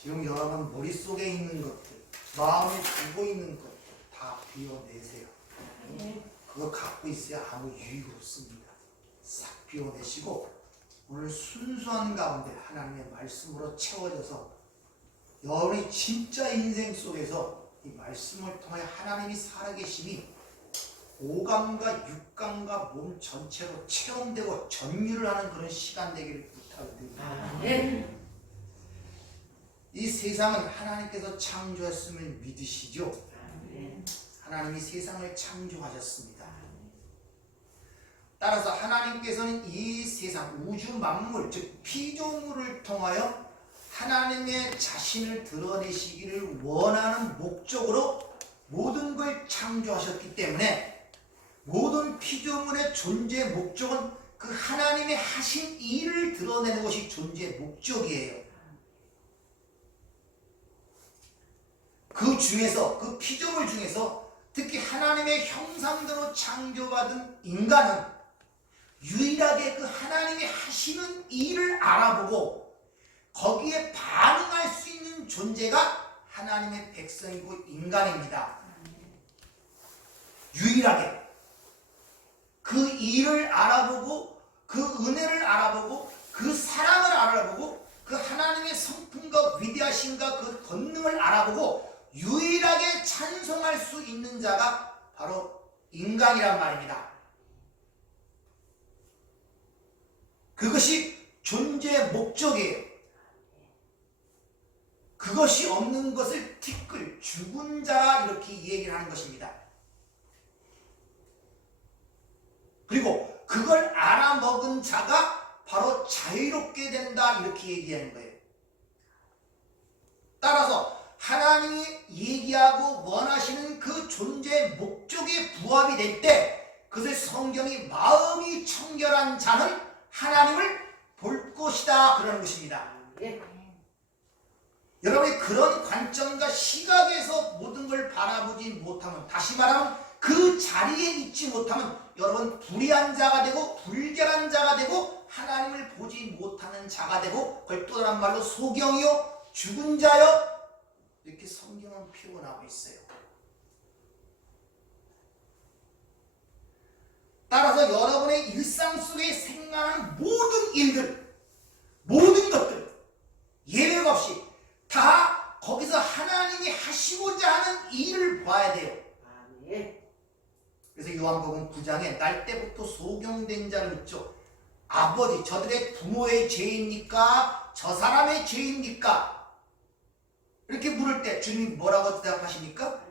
지금 여러분 머릿속에 있는 것들, 마음에 두고 있는 것들 다 비워내세요. 그거 갖고 있어야 아무 유익 없습니다. 싹 비워내시고 오늘 순수한 가운데 하나님의 말씀으로 채워져서 여러분이 진짜 인생 속에서 이 말씀을 통해 하나님이 살아계심이 오감과 육감과 몸 전체로 체험되고 전율을 하는 그런 시간 되기를 부탁드립니다. 이 세상은 하나님께서 창조했음을 믿으시죠? 하나님이 세상을 창조하셨습니다. 따라서 하나님께서는 이 세상 우주 만물 즉 피조물을 통하여 하나님의 자신을 드러내시기를 원하는 목적으로 모든 걸 창조하셨기 때문에 모든 피조물의 존재의 목적은 그 하나님의 하신 일을 드러내는 것이 존재의 목적이에요. 그 중에서 그 피조물 중에서 특히 하나님의 형상대로 창조받은 인간은 유일하게 그 하나님이 하시는 일을 알아보고 거기에 반응할 수 있는 존재가 하나님의 백성이고 인간입니다. 유일하게 그 일을 알아보고 그 은혜를 알아보고 그 사랑을 알아보고 그 하나님의 성품과 위대하심과 그 권능을 알아보고 유일하게 찬송할 수 있는 자가 바로 인간이란 말입니다. 그것이 존재의 목적이에요. 그것이 없는 것을 티끌, 죽은 자라 이렇게 얘기를 하는 것입니다. 그리고 그걸 알아먹은 자가 바로 자유롭게 된다 이렇게 얘기하는 거예요. 따라서 하나님이 얘기하고 원하시는 그 존재의 목적에 부합이 될 때 그것을 성경이 마음이 청결한 자는 하나님을 볼 것이다 그러는 것입니다. 여러분이 그런 관점과 시각에서 모든 걸 바라보지 못하면, 다시 말하면 그 자리에 있지 못하면 여러분 불의한 자가 되고 불결한 자가 되고 하나님을 보지 못하는 자가 되고 그걸 또 다른 말로 소경이요 죽은 자요 이렇게 성경은 표현하고 있어요. 따라서 여러분의 일상 속에 생각하는 모든 일들, 모든 것들 예외가 없이 다 거기서 하나님이 하시고자 하는 일을 봐야 돼요. 그래서 요한복음 9장에 날 때부터 소경된 자를 묻죠. 아버지, 저들의 부모의 죄입니까? 저 사람의 죄입니까? 이렇게 물을 때 주님이 뭐라고 대답하십니까?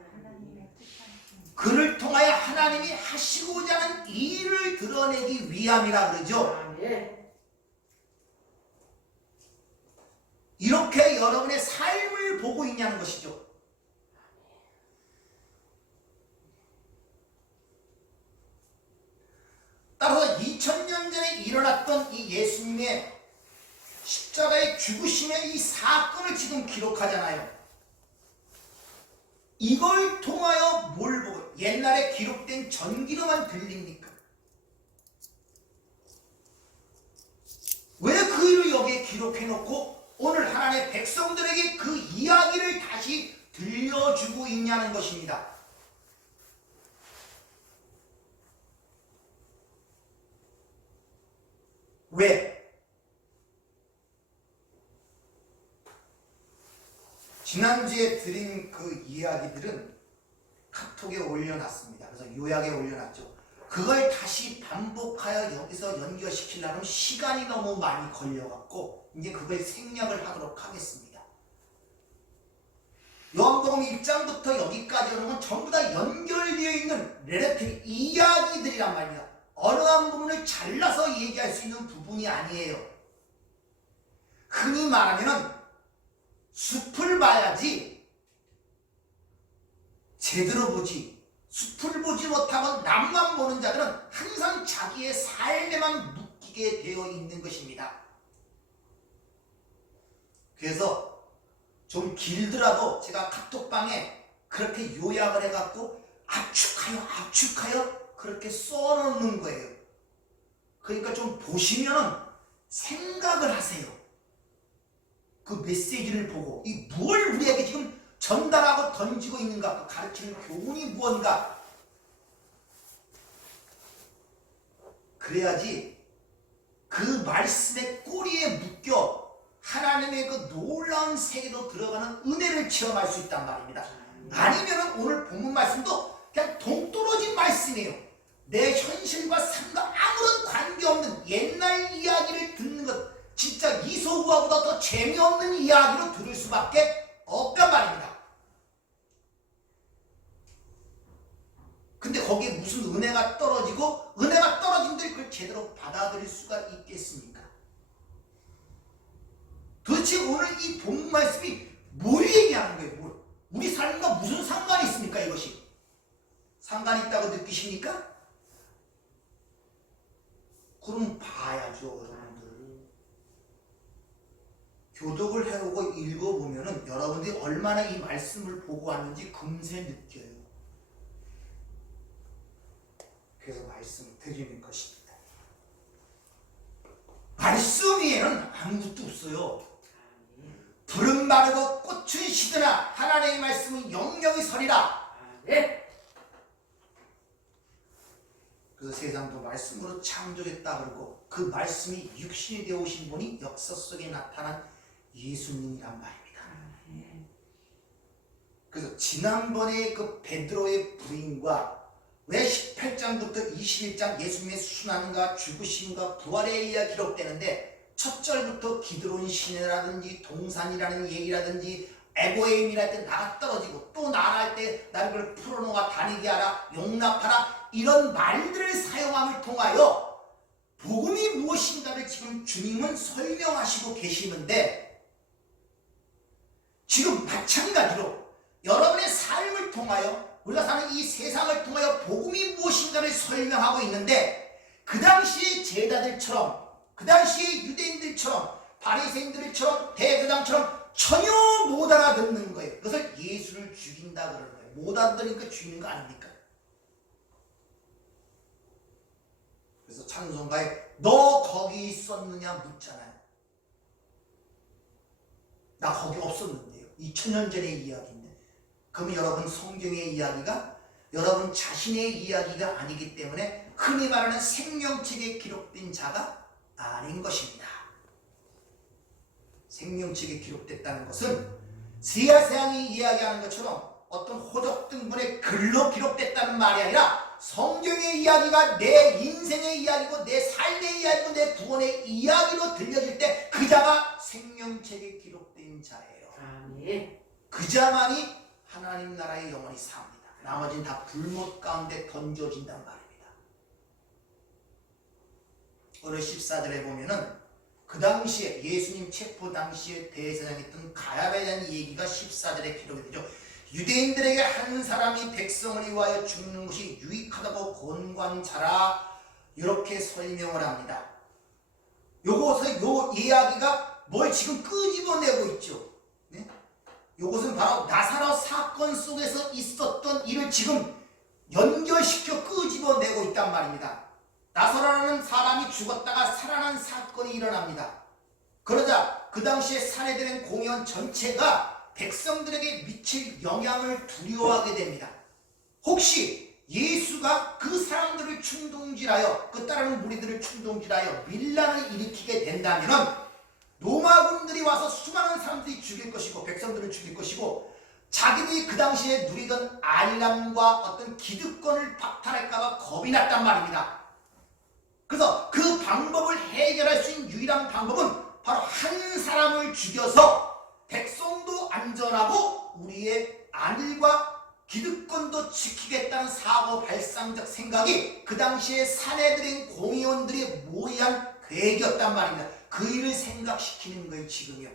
그를 통하여 하나님이 하시고자 하는 일을 드러내기 위함이라 그러죠. 이렇게 여러분의 삶을 보고 있냐는 것이죠. 따라서 2000년 전에 일어났던 이 예수님의 십자가의 죽으심의 이 사건을 지금 기록하잖아요. 이걸 통하여 뭘 보고 옛날에 기록된 전기로만 들립니까? 왜 그 일을 여기에 기록해놓고 오늘 하나님의 백성들에게 그 이야기를 다시 들려주고 있냐는 것입니다. 왜? 지난주에 드린 그 이야기들은 카톡에 올려놨습니다. 그래서 요약에 올려놨죠. 그걸 다시 반복하여 여기서 연결시키려면 시간이 너무 많이 걸려갖고 이제 그걸 생략을 하도록 하겠습니다. 요한복음 1장부터 여기까지 오는 건 전부 다 연결되어 있는 렐레티브 이야기들이란 말입니다. 어느 한 부분을 잘라서 얘기할 수 있는 부분이 아니에요. 흔히 말하면은 숲을 봐야지 제대로 보지, 숲을 보지 못하고 남만 보는 자들은 항상 자기의 삶에만 묶이게 되어 있는 것입니다. 그래서 좀 길더라도 제가 카톡방에 그렇게 요약을 해갖고 압축하여 그렇게 써놓는 거예요. 그러니까 좀 보시면은 생각을 하세요. 그 메시지를 보고 이 무엇을 우리에게 지금 전달하고 던지고 있는가, 그 가르치는 교훈이 무언가, 그래야지 그 말씀의 꼬리에 묶여 하나님의 그 놀라운 세계로 들어가는 은혜를 체험할 수 있단 말입니다. 아니면 오늘 본문 말씀도 그냥 동떨어진 말씀이에요. 내 현실과 삶과 아무런 관계없는 옛날 이야기를 듣는 것, 진짜 이소우와보다 더 재미없는 이야기로 들을 수밖에 없단 말입니다. 근데 거기에 무슨 은혜가 떨어지고, 은혜가 떨어진들 그걸 제대로 받아들일 수가 있겠습니까? 도대체 오늘 이 본문 말씀이 뭘 얘기하는 거예요? 우리 삶과 무슨 상관이 있습니까? 이것이 상관이 있다고 느끼십니까? 그럼 봐야죠. 여러분들 교독을 해오고 읽어보면은 여러분들이 얼마나 이 말씀을 보고 왔는지 금세 느껴요. 그래서 말씀을 드리는 것입니다. 말씀 위에는 아무것도 없어요. 불은 마르고 꽃은 시드나 하나님의 말씀은 영영이 서리라. 그래서 세상도 말씀으로 창조했다 그러고, 그 말씀이 육신이 되어 오신 분이 역사 속에 나타난 예수님이란 말입니다. 그래서 지난번에 그 베드로의 부인과 왜 18장부터 21장 예수님의 순환과 죽으심과 부활의 이야기가 기록되는데, 첫 절부터 기드론 시내라든지 동산이라는 얘기라든지 에고에임이랄 때 나가 떨어지고, 또 나갈 때 나를 그걸 풀어놓아 다니게 하라, 용납하라, 이런 말들을 사용함을 통하여 복음이 무엇인가를 지금 주님은 설명하시고 계시는데, 지금 마찬가지로 여러분의 삶을 통하여, 우리가 사는 이 세상을 통하여 복음이 무엇인가를 설명하고 있는데, 그 당시의 제자들처럼, 그 당시의 유대인들처럼, 바리새인들처럼, 대제사장처럼 전혀 못 알아듣는 거예요. 그것을 예수를 죽인다 그러는 거예요. 못 알아듣으니까 죽이는 거 아닙니까? 그래서 찬송가에 너 거기 있었느냐 묻잖아요. 나 거기 없었는데요. 2000년 전의 이야기인데. 그럼 여러분 성경의 이야기가 여러분 자신의 이야기가 아니기 때문에 흔히 말하는 생명책에 기록된 자가 아닌 것입니다. 생명책에 기록됐다는 것은 스야세양이 이야기하는 것처럼 어떤 호적 등본의 글로 기록됐다는 말이 아니라, 성경의 이야기가 내 인생의 이야기고 내 삶의 이야기고 내 구원의 이야기로 들려질 때 그 자가 생명책에 기록된 자예요. 그 자만이 하나님 나라의 영원히 삽니다. 나머지는 다 불못 가운데 던져진단 말입니다. 오늘 14절에 보면은 그 당시에 예수님 체포 당시에 대제사장이었던 가야바에 대한 얘기가 14절에 기록이 되죠. 유대인들에게 한 사람이 백성을 위하여 죽는 것이 유익하다고 권고한자라, 이렇게 설명을 합니다. 요것은 요 이야기가 뭘 지금 끄집어내고 있죠. 네? 요것은 바로 나사로 사건 속에서 있었던 일을 지금 연결시켜 끄집어내고 있단 말입니다. 나사로라는 사람이 죽었다가 살아난 사건이 일어납니다. 그러자 그 당시에 사내들은 공연 전체가 백성들에게 미칠 영향을 두려워하게 됩니다. 혹시 예수가 그 사람들을 충동질하여, 그 따르는 무리들을 충동질하여 밀란을 일으키게 된다면 로마군들이 와서 수많은 사람들이 죽일 것이고 백성들을 죽일 것이고, 자기들이 그 당시에 누리던 안람과 어떤 기득권을 박탈할까봐 겁이 났단 말입니다. 그래서 그 방법을 해결할 수 있는 유일한 방법은 바로 한 사람을 죽여서 백성도 안전하고 우리의 안일과 기득권도 지키겠다는 사고 발상적 생각이 그 당시에 사내들인 공의원들이 모의한 계획이었단 말입니다. 그 일을 생각시키는 거예요. 지금요.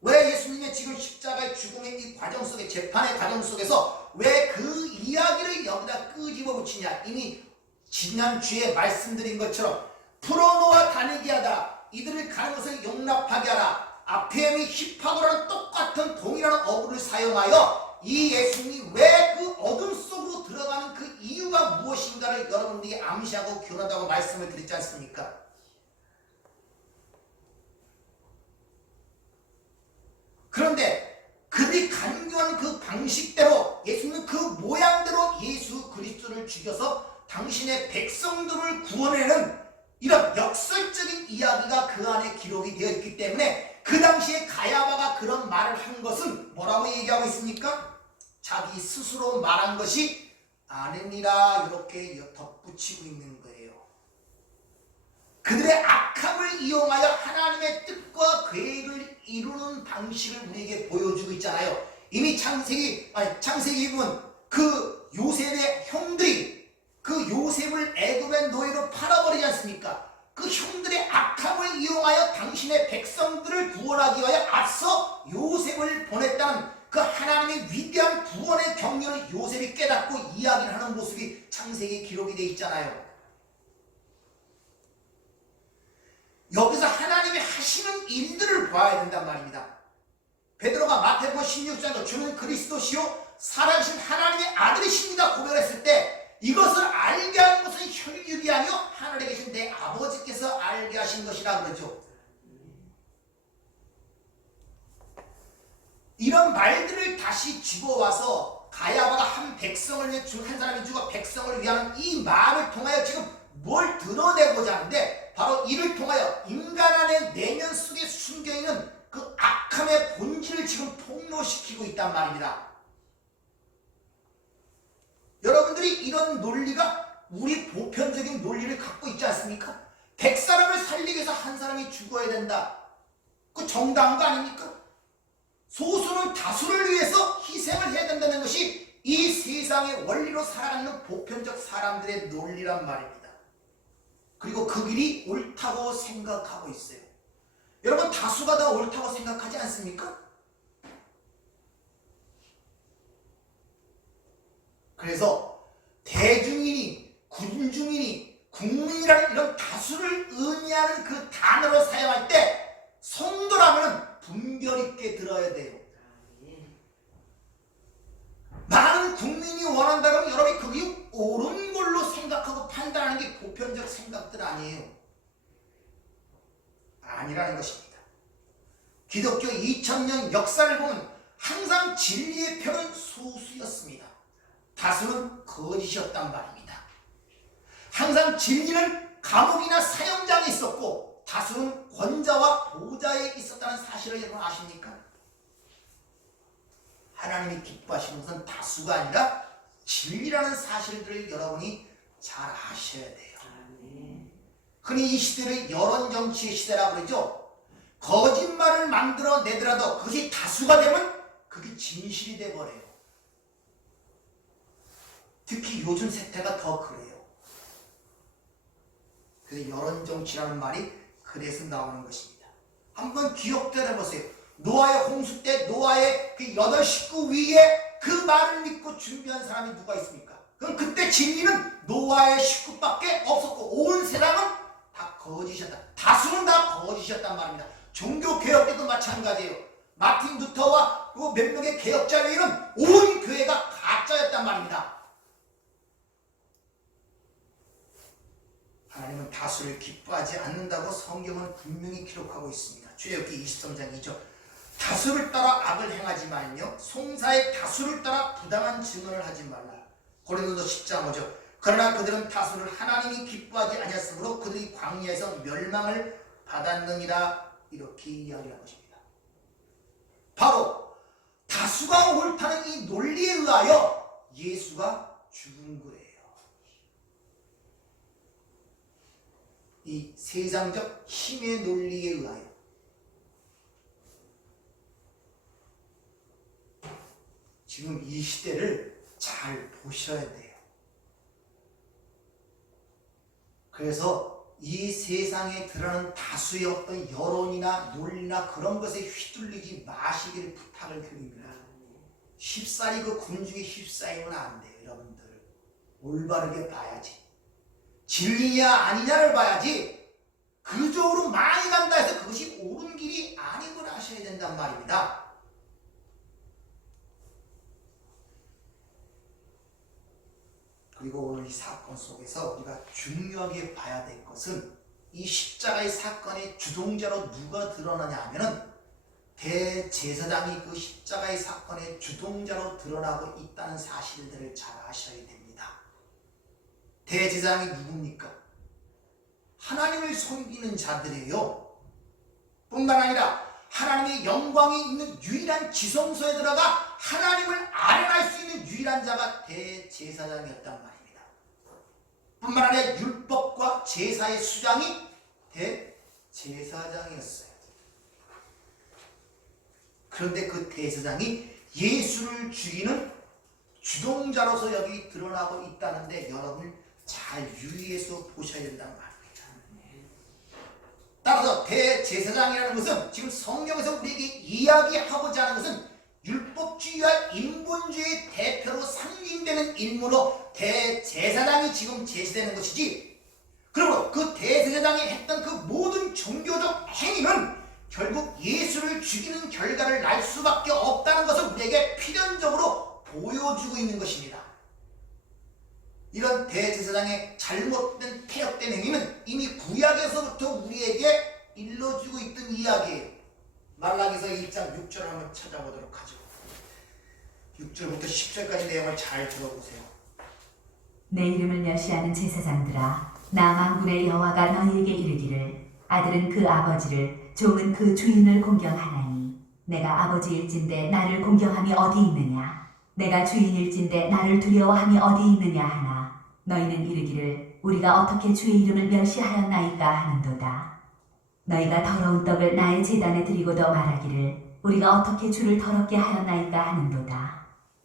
왜 예수님의 지금 십자가의 죽음의 이 과정 속에, 재판의 과정 속에서 왜 그 이야기를 여기다 끄집어 붙이냐. 이미 지난주에 말씀드린 것처럼 풀어놓아 다니게 하다, 이들을 가는 것을 용납하게 하라, 아페미 힙하고라는 똑같은 동일한 어구를 사용하여 이 예수님이 왜 그 어둠 속으로 들어가는 그 이유가 무엇인가를 여러분들이 암시하고 교훈하다고 말씀을 드렸지 않습니까? 그런데 그들이 간교한 그 방식대로 예수님은 그 모양대로 예수 그리스도를 죽여서 당신의 백성들을 구원해내는 이런 역설적인 이야기가 그 안에 기록이 되어 있기 때문에 그 당시에 가야바가 그런 말을 한 것은 뭐라고 얘기하고 있습니까? 자기 스스로 말한 것이 아닙니다. 이렇게 덧붙이고 있는 거예요. 그들의 악함을 이용하여 하나님의 뜻과 계획을 이루는 방식을 우리에게 보여주고 있잖아요. 이미 창세기 보면 그 요셉의 형들이 그 요셉을 애굽의 노예로 팔아버리지 않습니까? 그 형들의 악함을 이용하여 당신의 백성들을 구원하기 위하여 앞서 요셉을 보냈다는 그 하나님의 위대한 구원의 경륜을 요셉이 깨닫고 이야기를 하는 모습이 창세기에 기록이 되어 있잖아요. 여기서 하나님이 하시는 일들을 봐야 된단 말입니다. 베드로가 마태복음 16장에서 주는 그리스도시요 살아계신 하나님의 아들이십니다 고백했을 때 이것을 알게 하는 것은 혈육이 아니요 하늘에 계신 내 아버지께서 알게 하신 것이라 그러죠. 이런 말들을 다시 집어와서 가야바가 한 백성을 위해 한 사람이 죽어 백성을 위하는 이 말을 통하여 지금 뭘 드러내고자 하는데 바로 이를 통하여 인간 안의 내면 속에 숨겨있는 그 악함의 본질을 지금 폭로시키고 있단 말입니다. 여러분들이 이런 논리가 우리 보편적인 논리를 갖고 있지 않습니까? 100사람을 살리기 위해서 한 사람이 죽어야 된다. 그 정당한 거 아닙니까? 소수는 다수를 위해서 희생을 해야 된다는 것이 이 세상의 원리로 살아가는 보편적 사람들의 논리란 말입니다. 그리고 그 길이 옳다고 생각하고 있어요. 여러분 다수가 다 옳다고 생각하지 않습니까? 그래서 대중이니 군중이니 국민이라는 이런 다수를 의미하는 그 단어로 사용할 때 성도라면 분별 있게 들어야 돼요. 많은 국민이 원한다면 여러분이 그게 옳은 걸로 생각하고 판단하는 게 보편적 생각들 아니에요. 아니라는 것입니다. 기독교 2000년 역사를 보면 항상 진리의 편은 소수였습니다. 다수는 거짓이었단 말입니다. 항상 진리는 감옥이나 사형장에 있었고 다수는 권자와 보좌에 있었다는 사실을 여러분 아십니까? 하나님이 기뻐하시는 것은 다수가 아니라 진리라는 사실들을 여러분이 잘 아셔야 돼요. 흔히 이 시대를 여론정치의 시대라고 그러죠. 거짓말을 만들어내더라도 그것이 다수가 되면 그게 진실이 돼버려요. 특히 요즘 세태가 더 그래요. 그래서 여론정치라는 말이 그래서 나오는 것입니다. 한번 기억들 해보세요. 노아의 홍수 때 노아의 그 8식구 위에 그 말을 믿고 준비한 사람이 누가 있습니까? 그럼 그때 진리는 노아의 식구밖에 없었고 온 세상은 다 거짓이었다. 다수는 다 거짓이었단 말입니다. 종교개혁 때도 마찬가지예요. 마틴 루터와 그 몇 명의 개혁자 외에는 온 교회가 가짜였단 말입니다. 하나님은 다수를 기뻐하지 않는다고 성경은 분명히 기록하고 있습니다. 출애굽기 23장 2절 다수를 따라 악을 행하지 말며 송사의 다수를 따라 부당한 증언을 하지 말라. 고린도서 10장 5절 그러나 그들은 다수를 하나님이 기뻐하지 아니하였으므로 그들이 광야에서 멸망을 받았느니라. 이렇게 이야기한 것입니다. 바로 다수가 옳다는 이 논리에 의하여 예수가 죽은 거예요. 이 세상적 힘의 논리에 의하여. 지금 이 시대를 잘 보셔야 돼요. 그래서 이 세상에 드러나는 다수의 어떤 여론이나 논리나 그런 것에 휘둘리지 마시기를 부탁을 드립니다. 쉽사리 그 군중에 휩싸이면 안 돼요. 여러분들 올바르게 봐야지. 진리냐 아니냐를 봐야지 그쪽으로 많이 간다 해서 그것이 옳은 길이 아닌 걸 아셔야 된단 말입니다. 그리고 오늘 이 사건 속에서 우리가 중요하게 봐야 될 것은 이 십자가의 사건의 주동자로 누가 드러나냐 하면은 대제사장이 그 십자가의 사건의 주동자로 드러나고 있다는 사실들을 잘 아셔야 됩니다. 대제사장이 누굽니까? 하나님을 섬기는 자들이에요. 뿐만 아니라 하나님의 영광이 있는 유일한 지성소에 들어가 하나님을 아련할 수 있는 유일한 자가 대제사장이었단 말입니다. 뿐만 아니라 율법과 제사의 수장이 대제사장이었어요. 그런데 그 대제사장이 예수를 죽이는 주동자로서 여기 드러나고 있다는데 여러분 잘 유의해서 보셔야 된단 말입니다. 따라서 대제사장이라는 것은 지금 성경에서 우리에게 이야기하고자 하는 것은 율법주의와 인본주의의 대표로 상징되는 인물로 대제사장이 지금 제시되는 것이지, 그러므로 그 대제사장이 했던 그 모든 종교적 행위는 결국 예수를 죽이는 결과를 날 수밖에 없다는 것을 우리에게 필연적으로 보여주고 있는 것입니다. 이런 대제사장의 잘못된 폐역된 행위는 이미 구약에서부터 우리에게 일러주고 있던 이야기예요. 말라기서 1장 6절 한번 찾아보도록 하죠. 6절부터 10절까지 내용을 잘 들어보세요. 내 이름을 멸시하는 제사장들아, 나 만군의 여호와가 너희에게 이르기를, 아들은 그 아버지를, 종은 그 주인을 공경하나니 내가 아버지일진데 나를 공경함이 어디 있느냐? 내가 주인일진데 나를 두려워함이 어디 있느냐 하나 너희는 이르기를 우리가 어떻게 주의 이름을 멸시하였나이까 하는도다. 너희가 더러운 떡을 나의 제단에 드리고도 말하기를 우리가 어떻게 주를 더럽게 하였나이까 하는도다.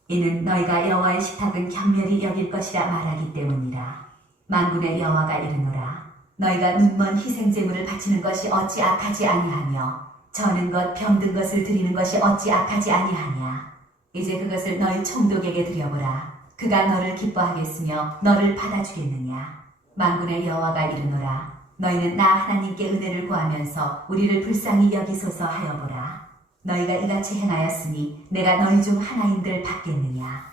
이는 너희가 여호와의 식탁은 경멸히 여길 것이라 말하기 때문이라. 만군의 여호와가 이르노라. 너희가 눈먼 희생제물을 바치는 것이 어찌 악하지 아니하며 저는 것 병든 것을 드리는 것이 어찌 악하지 아니하냐. 이제 그것을 너희 총독에게 드려보라. 그가 너를 기뻐하겠으며 너를 받아주겠느냐. 만군의 여호와가 이르노라. 너희는 나 하나님께 은혜를 구하면서 우리를 불쌍히 여기소서 하여보라. 너희가 이같이 행하였으니 내가 너희 중 하나인들 받겠느냐.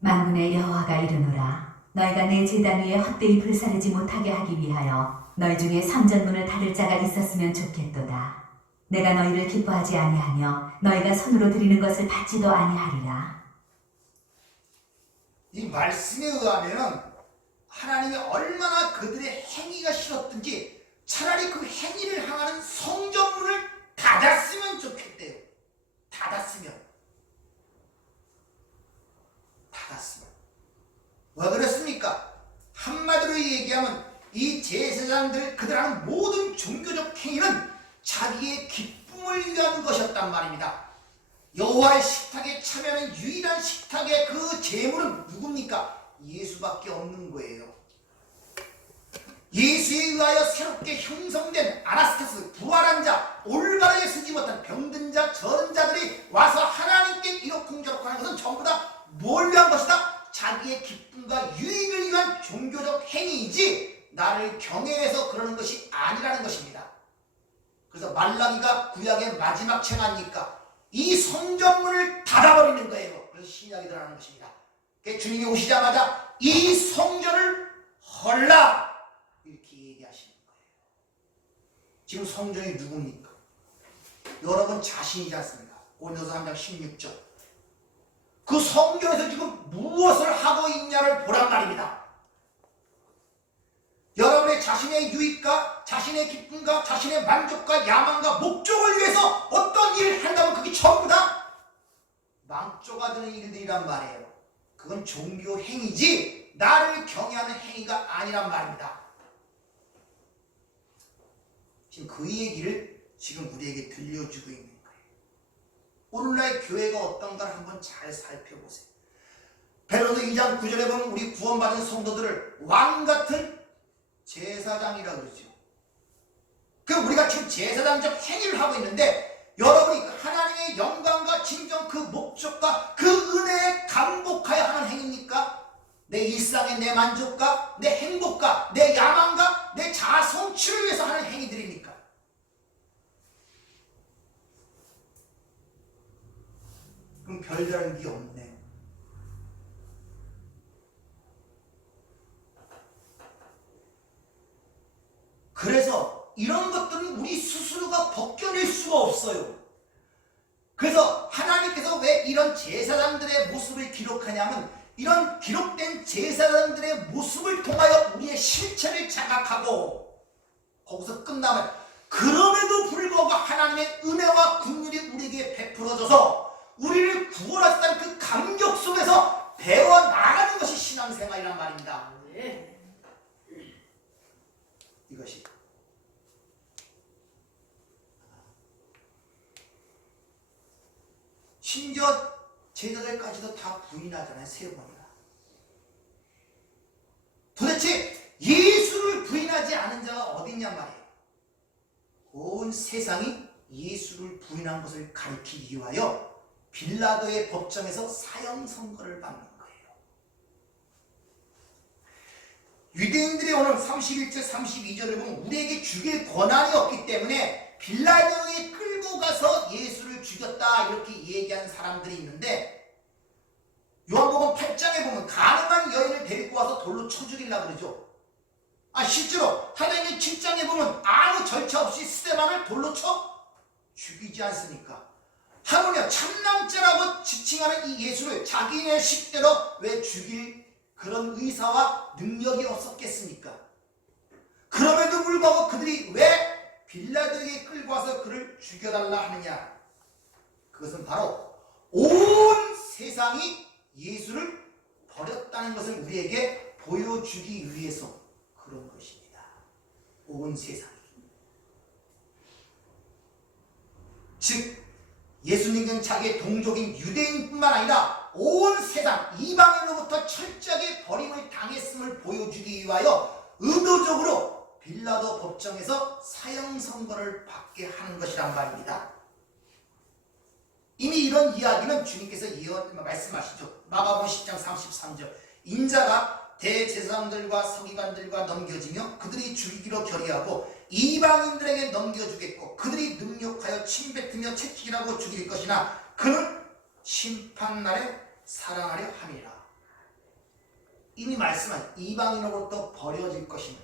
만군의 여호와가 이르노라. 너희가 내 제단 위에 헛되이 불사르지 못하게 하기 위하여 너희 중에 성전문을 닫을 자가 있었으면 좋겠도다. 내가 너희를 기뻐하지 아니하며 너희가 손으로 드리는 것을 받지도 아니하리라. 이 말씀에 의하면 하나님이 얼마나 그들의 행위가 싫었든지 차라리 그 행위를 향하는 성전문을 닫았으면 좋겠대요. 닫았으면. 왜 그랬습니까? 한마디로 얘기하면 이 제사장들 그들 하는 모든 종교적 행위는 자기의 기쁨을 위한 것이었단 말입니다. 여호와의 식탁에 참여하는 유일한 식탁의 그 제물은 누굽니까? 예수밖에 없는 거예요. 예수에 의하여 새롭게 형성된 아나스타스, 부활한 자, 올바르게 쓰지 못한 병든 자, 저른 자들이 와서 하나님께 이러쿵저러쿵 하는 것은 전부 다 뭘 위한 것이다? 자기의 기쁨과 유익을 위한 종교적 행위이지 나를 경외해서 그러는 것이 아니라는 것입니다. 그래서 말라기가 구약의 마지막 책아니까 이 성전문을 닫아버리는 거예요. 그래서 신약이 드러나는 것입니다. 주님이 오시자마자 이 성전을 헐라 이렇게 얘기하시는 거예요. 지금 성전이 누굽니까? 여러분 자신이지 않습니까? 고린도서 3장 16절. 그 성전에서 지금 무엇을 하고 있냐를 보란 말입니다. 여러분의 자신의 유익과 자신의 기쁨과 자신의 만족과 야망과 목적을 위해서 어떤 일을 한다면 그게 전부 다 망조가 되는 일들이란 말이에요. 그건 종교 행위지 나를 경외하는 행위가 아니란 말입니다. 지금 그 얘기를 지금 우리에게 들려주고 있는 거예요. 오늘날 교회가 어떤가를 한번 잘 살펴보세요. 베드로서 2장 9절에 보면 우리 구원받은 성도들을 왕같은 제사장이라 그러죠. 그 우리가 지금 제사장적 행위를 하고 있는데 여러분이 하나님의 영광과 진정 그 목적과 그 은혜에 감복하여 하는 행위입니까? 내 일상의 내 만족과 내 행복과 내 야망과 내 자아 성취를 위해서 하는 행위들입니까? 그럼 별다른 게 없네요. 그래서 이런 것들은 우리 스스로가 벗겨낼 수가 없어요. 그래서 하나님께서 왜 이런 제사장들의 모습을 기록하냐면 이런 기록된 제사장들의 모습을 통하여 우리의 실체를 자각하고 거기서 끝나면 그럼에도 불구하고 하나님의 은혜와 긍휼이 우리에게 베풀어져서 우리를 구원하셨다는 그 감격 속에서 배워나가는 것이 신앙생활이란 말입니다. 이것이 심지어 제자들까지도 다 부인하잖아요. 3번이나. 도대체 예수를 부인하지 않은 자가 어딨냔 말이에요. 온 세상이 예수를 부인한 것을 가리키기 위하여 빌라도의 법정에서 사형 선고를 받는 거예요. 유대인들이 오늘 31절 32절을 보면 우리에게 죽일 권한이 없기 때문에 빌라도에 끌고 가서 예수를 죽였다 이렇게 얘기한 사람들이 있는데 요한복음 8장에 보면 가늠한 여인을 데리고 와서 돌로 쳐 죽이려고 그러죠. 실제로 사도행전 7장에 보면 아무 절차 없이 스데반을 돌로 쳐 죽이지 않습니까? 하물며 참남죄라고 지칭하는 이 예수를 자기네 식대로 왜 죽일 그런 의사와 능력이 없었겠습니까? 그럼에도 불구하고 그들이 왜 빌라도에게 끌고 와서 그를 죽여달라 하느냐? 그것은 바로 온 세상이 예수를 버렸다는 것을 우리에게 보여주기 위해서 그런 것입니다. 온 세상이. 즉 예수님은 자기의 동족인 유대인뿐만 아니라 온 세상 이방인으로부터 철저하게 버림을 당했음을 보여주기 위하여 의도적으로 빌라도 법정에서 사형 선고를 받게 하는 것이란 말입니다. 이미 이런 이야기는 주님께서 말씀하시죠. 마가복음 10장 33절 인자가 대제사장들과 서기관들과 넘겨지며 그들이 죽이기로 결의하고 이방인들에게 넘겨주겠고 그들이 능욕하여 침뱉으며 채찍이라고 죽일 것이나 그는 심판날에 사랑하려 함이라. 이미 말씀한 이방인으로부터 버려질 것이며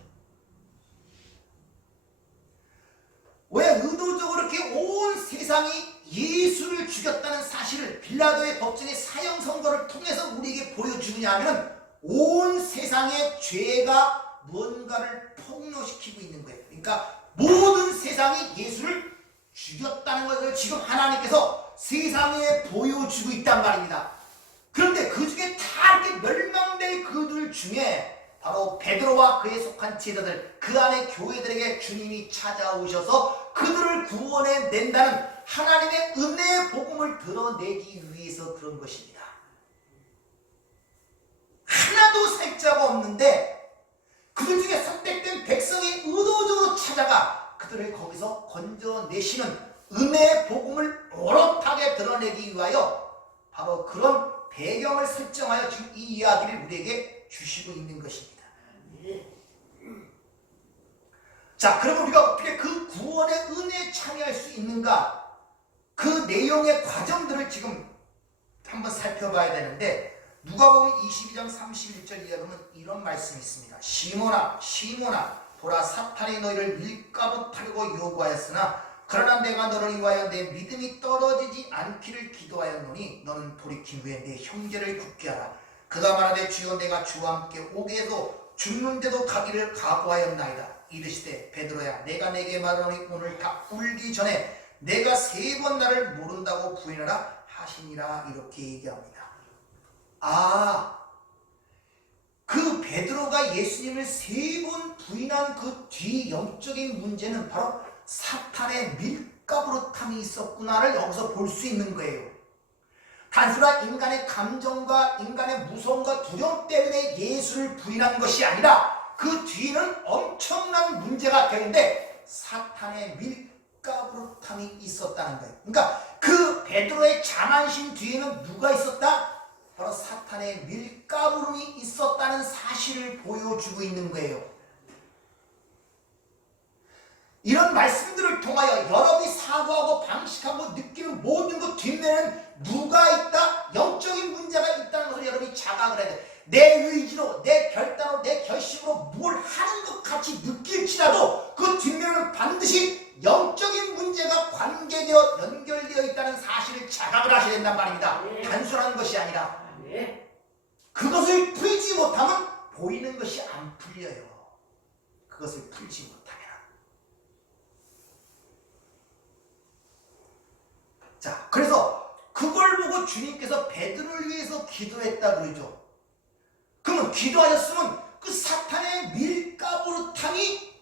왜 의도적으로 이렇게 온 세상이 예수를 죽였다는 사실을 빌라도의 법정의 사형 선고를 통해서 우리에게 보여주느냐 하면 온 세상의 죄가 무언가를 폭로시키고 있는 거예요. 그러니까 모든 세상이 예수를 죽였다는 것을 지금 하나님께서 세상에 보여주고 있단 말입니다. 그런데 그 중에 다 이렇게 멸망될 그들 중에 바로 베드로와 그에 속한 제자들, 그 안에 교회들에게 주님이 찾아오셔서 그들을 구원해 낸다는 하나님의 은혜의 복음을 드러내기 위해서 그런 것입니다. 하나도 살자가 없는데 그들 중에 선택된 백성이 의도적으로 찾아가 그들을 거기서 건져내시는 은혜의 복음을 오롯하게 드러내기 위하여 바로 그런 배경을 설정하여 지금 이 이야기를 우리에게 주시고 있는 것입니다. 자, 그러면 우리가 어떻게 그 구원의 은혜에 참여할 수 있는가? 그 내용의 과정들을 지금 한번 살펴봐야 되는데 누가복음 22장 31절 이하에 보면 이런 말씀이 있습니다. 시몬아 시몬아 보라 사탄이 너희를 밀가루 타려고 요구하였으나 그러나 내가 너를 위하여 내 믿음이 떨어지지 않기를 기도하였노니 너는 돌이킨 후에 내 형제를 굳게 하라. 그가 말하되 주여 내가 주와 함께 오게 해도 죽는데도 가기를 각오하였나이다. 이르시되 베드로야 내가 내게 말하노니 오늘 다 울기 전에 내가 3번 나를 모른다고 부인하라 하시니라. 이렇게 얘기합니다. 그 베드로가 예수님을 3번 부인한 그 뒤 영적인 문제는 바로 사탄의 밀가부르탐이 있었구나를 여기서 볼 수 있는 거예요. 단순한 인간의 감정과 인간의 무서움과 두려움 때문에 예수를 부인한 것이 아니라 그 뒤에는 엄청난 문제가 되는데 사탄의 밀가부르탐이 있었다는 거예요. 그러니까 그 베드로의 자만심 뒤에는 누가 있었다? 바로 사탄의 밀가부름이 있었다는 사실을 보여주고 있는 거예요. 이런 말씀들을 통하여 여러분이 사고하고 방식하고 느끼는 모든 것 뒷면에는 누가 있다? 영적인 문제가 있다는 것을 여러분이 자각을 해야 돼. 내 의지로, 내 결단으로, 내 결심으로 뭘 하는 것 같이 느낄지라도 그 뒷면에는 반드시 영적인 문제가 관계되어 연결되어 있다는 사실을 자각을 하셔야 된단 말입니다. 네. 단순한 것이 아니라 아멘. 그것을 풀지 못하면 보이는 것이 안 풀려요. 그것을 풀지 못하면. 자, 그래서 그걸 보고 주님께서 베드로를 위해서 기도했다 그러죠. 그러면 기도하셨으면 그 사탄의 밀가부르탕이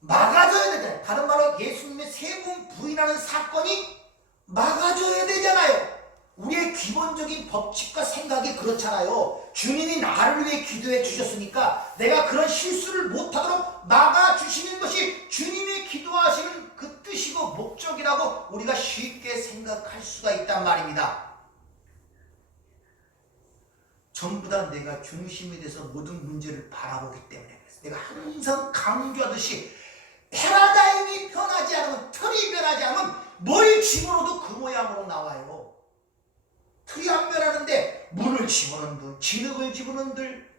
막아져야 되잖아요. 다른 말로 예수님의 세 번 부인하는 사건이 막아져야 되잖아요. 우리의 기본적인 법칙과 생각이 그렇잖아요. 주님이 나를 위해 기도해 주셨으니까 내가 그런 실수를 못하도록 막아주시는 것이 주님이 기도하시는 그 뜻이고 목적이라고 우리가 쉽게 생각할 수가 있단 말입니다. 전부 다 내가 중심이 돼서 모든 문제를 바라보기 때문에 그래서 내가 항상 강조하듯이 패러다임이 변하지 않으면, 틀이 변하지 않으면 뭘 집어넣어도 그 모양으로 나와요. 틀이 안 변하는데 물을 집어넣는들, 진흙을 집어넣는들,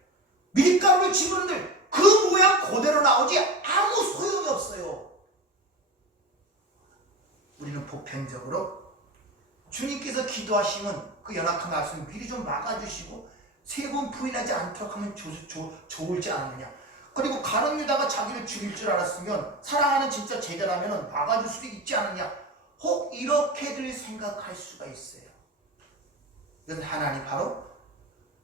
밀가루를 집어넣는들 그 모양 그대로 나오지 아무 소용이 없어요. 우리는 보편적으로 주님께서 기도하시면 그 연약한 말씀을 미리 좀 막아주시고 세 번 부인하지 않도록 하면 좋을지 않느냐. 그리고 가룟 유다가 자기를 죽일 줄 알았으면 사랑하는 진짜 제자라면 막아줄 수도 있지 않느냐. 혹 이렇게들 생각할 수가 있어요. 이건 하나님 바로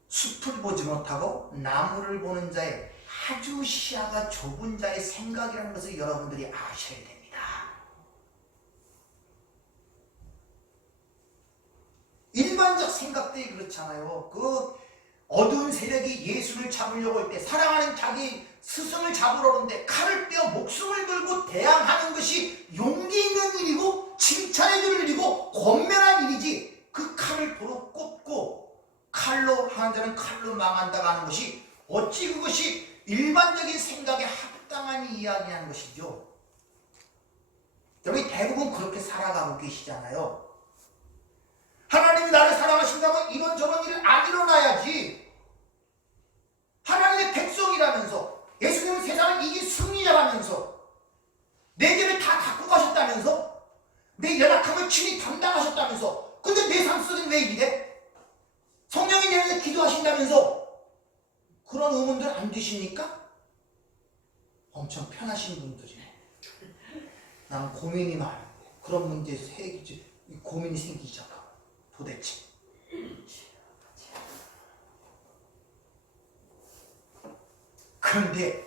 숲을 보지 못하고 나무를 보는 자의 아주 시야가 좁은 자의 생각이라는 것을 여러분들이 아셔야 됩니다. 일반적 생각들이 그렇잖아요. 그 어두운 세력이 예수를 잡으려고 할 때 사랑하는 자기 스승을 잡으러 오는데 칼을 빼어 목숨을 걸고 대항하는 것이 용기 있는 일이고 칭찬해 줄 일이고 권면한 일이지, 그 칼을 도로 꼽고 칼로 하는 자는 칼로 망한다고 하는 것이 어찌 그것이 일반적인 생각에 합당한 이야기하는 것이죠. 여러분이 대부분 그렇게 살아가고 계시잖아요. 하나님이 나를 사랑하신다면 이런저런 일은 안 일어나야지. 하나님의 백성이라면서 예수님은 세상을 이긴 승리자라면서 내 죄를 다 갖고 가셨다면서 내 연약함을 친히 담당하셨다면서 근데 내 삶 속엔 왜 이래? 성령이 내 안에 기도하신다면서 그런 의문들 안 드십니까? 엄청 편하신 분들이네. 난 고민이 많은데 그런 문제에서 고민이 생기잖아. 도대체 그런데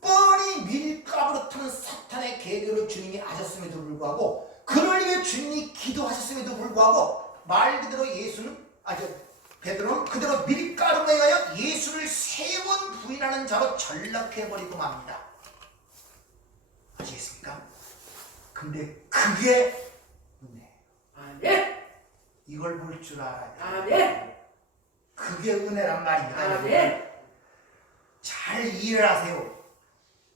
뻔히 밀가루로 타는 사탄의 계략을 주님이 아셨음에도 불구하고 그를 위해 주님이 기도하셨음에도 불구하고 말 그대로 베드로는 그대로 밀가루에 의하여 예수를 세 번 부인하는 자로 전락해버리고 맙니다. 아시겠습니까? 근데 그게 아멘. 이걸 볼 줄 알아야 돼. 아멘. 그게 은혜란 말입니다. 아멘. 잘 이해를 하세요.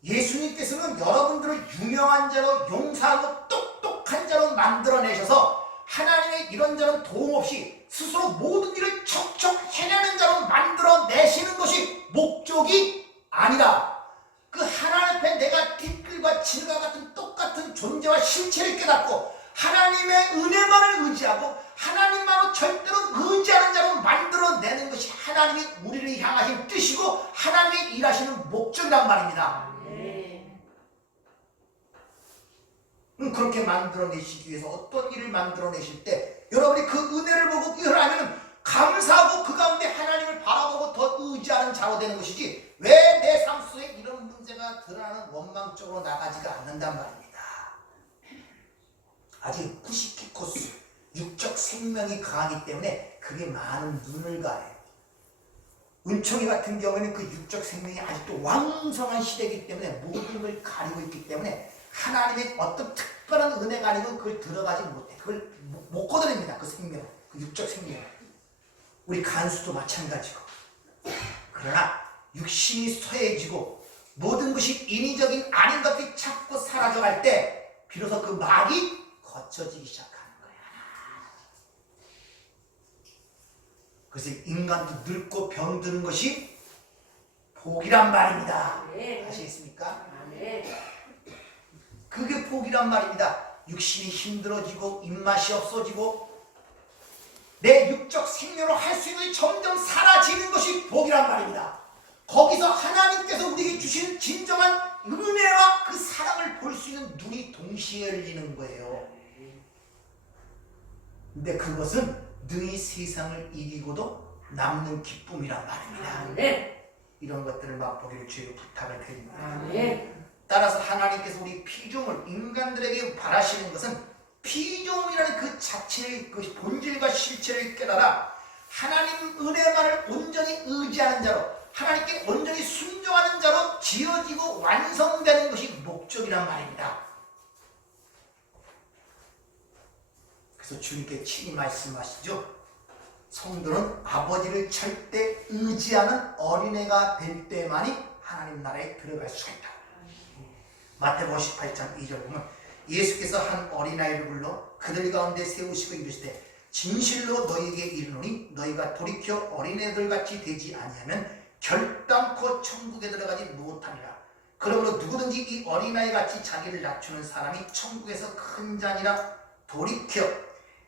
예수님께서는 여러분들을 유명한 자로, 용사하고 똑똑한 자로 만들어내셔서 하나님의 이런저런 도움 없이 스스로 모든 일을 척척 해내는 자로 만들어내시는 것이 목적이 아니라 그 하나님 앞에 내가 뒷글과 진과 같은 똑같은 존재와 실체를 깨닫고 하나님의 은혜만을 의지하고 하나님만으로 절대로 의지하는 자로 만들어내는 것이 하나님이 우리를 향하신 뜻이고 하나님이 일하시는 목적이란 말입니다. 그렇게 만들어내시기 위해서 어떤 일을 만들어내실 때 여러분이 그 은혜를 보고 이걸 하면 감사하고 그 가운데 하나님을 바라보고 더 의지하는 자로 되는 것이지 왜 내 삶 속에 이런 문제가 드러나는 원망적으로 나가지가 않는단 말입니다. 아직 부시키코스 육적 생명이 강하기 때문에 그게 많은 눈을 가해요. 은총이 같은 경우에는 그 육적 생명이 아직도 왕성한 시대이기 때문에 모든 걸 가리고 있기 때문에 하나님의 어떤 특별한 은혜가 아니고 그걸 들어가지 못해. 그걸 못 거둬냅니다. 그 생명, 그 육적 생명. 우리 간수도 마찬가지고. 그러나 육신이 쇠해지고 모든 것이 인위적인 아닌 것들이 자꾸 사라져갈 때 비로소 그 막이 거쳐지기 시작하는 거야. 그래서 인간도 늙고 병드는 것이 복이란 말입니다. 아시겠습니까? 그게 복이란 말입니다. 육신이 힘들어지고 입맛이 없어지고 내 육적 생명으로 할 수 있는 것이 점점 사라지는 것이 복이란 말입니다. 거기서 하나님께서 우리에게 주신 진정한 은혜와 그 사랑을 볼 수 있는 눈이 동시에 열리는 거예요. 근데 그것은 능히 세상을 이기고도 남는 기쁨이란 말입니다. 아멘. 이런 것들을 맛보기를 주의 부탁을 드립니다. 아멘. 따라서 하나님께서 우리 피조물 인간들에게 바라시는 것은 피조물이라는 그 자체의 그 본질과 실체를 깨달아 하나님 은혜만을 온전히 의지하는 자로, 하나님께 온전히 순종하는 자로 지어지고 완성되는 것이 목적이란 말입니다. 그래서 주님께 친히 말씀하시죠. 성도는 아버지를 절대 의지하는 어린애가 될 때만이 하나님 나라에 들어갈 수가 있다. 마태복음 18장 2절 보면 예수께서 한 어린아이를 불러 그들 가운데 세우시고 이르시되 진실로 너희에게 이르노니 너희가 돌이켜 어린애들같이 되지 아니하면 결단코 천국에 들어가지 못하리라. 그러므로 누구든지 이 어린아이같이 자기를 낮추는 사람이 천국에서 큰 자니라. 돌이켜,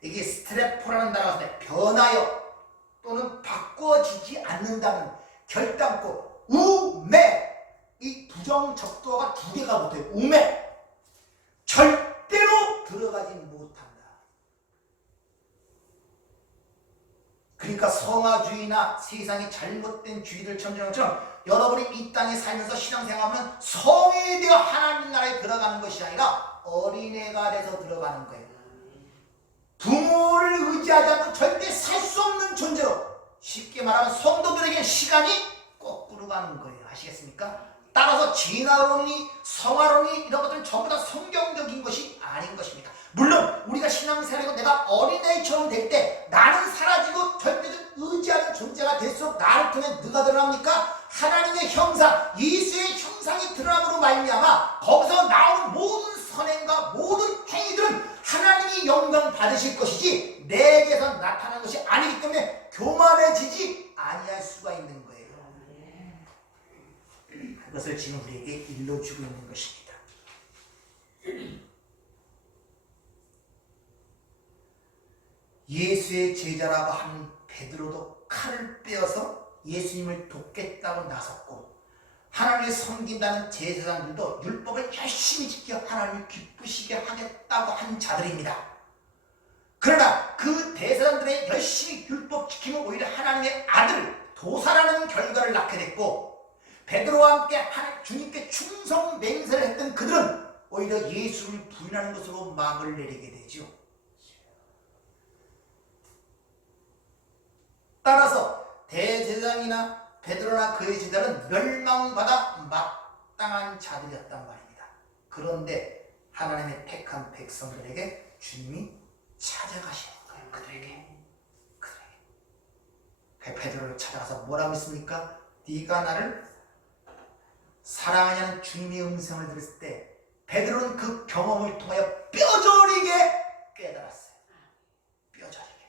이게 스트레포라는 단어가 있는데 변하여 또는 바꿔지지 않는다는 결단코 우매, 이 부정적도가 두 개가 붙어요. 우매, 절대로 들어가지 못한다. 그러니까 성화주의나 세상의 잘못된 주의들 천정처럼 여러분이 이 땅에 살면서 신앙생활하면 성에 되어 하나님 나라에 들어가는 것이 아니라 어린애가 돼서 들어가는 거예요. 부모를 의지하지 않고 절대 살 수 없는 존재로, 쉽게 말하면 성도들에게 시간이 거꾸로 가는 거예요. 아시겠습니까? 따라서 진화론이, 성화론이 이런 것들은 전부 다 성경적인 것이 아닌 것입니다. 물론 우리가 신앙생활에서 내가 어린아이처럼 될 때 나는 사라지고 절대적 의지하는 존재가 될수록 나를 통해 누가 드러납니까? 하나님의 형상, 예수의 형상이 드러남으로 말미암아 거기서 나오는 모든 선행과 모든 행위들은 하나님이 영광 받으실 것이지 내게서 나타난 것이 아니기 때문에 교만해지지 아니할 수가 있는 거예요. 그것을 지금 우리에게 일러주고 있는 것입니다. 예수의 제자라고 하는 베드로도 칼을 빼어서 예수님을 돕겠다고 나섰고, 하나님을 섬긴다는 제사장들도 율법을 열심히 지켜 하나님을 기쁘시게 하겠다고 한 자들입니다. 그러나 그 대사장들의 열심히 율법 지킴은 오히려 하나님의 아들을 도살하는 결과를 낳게 됐고, 베드로와 함께 주님께 충성 맹세를 했던 그들은 오히려 예수를 부인하는 것으로 막을 내리게 되죠. 따라서 대제사장이나 베드로나 그의 제자는 멸망받아 마땅한 자들이었단 말입니다. 그런데 하나님의 택한 백성들에게 주님이 찾아가시는 거예요. 그들에게. 베드로를 찾아가서 뭐라고 했습니까? 네가 나를 사랑하냐는 주님의 음성을 들었을 때 베드로는 그 경험을 통하여 뼈저리게 깨달았어요. 뼈저리게.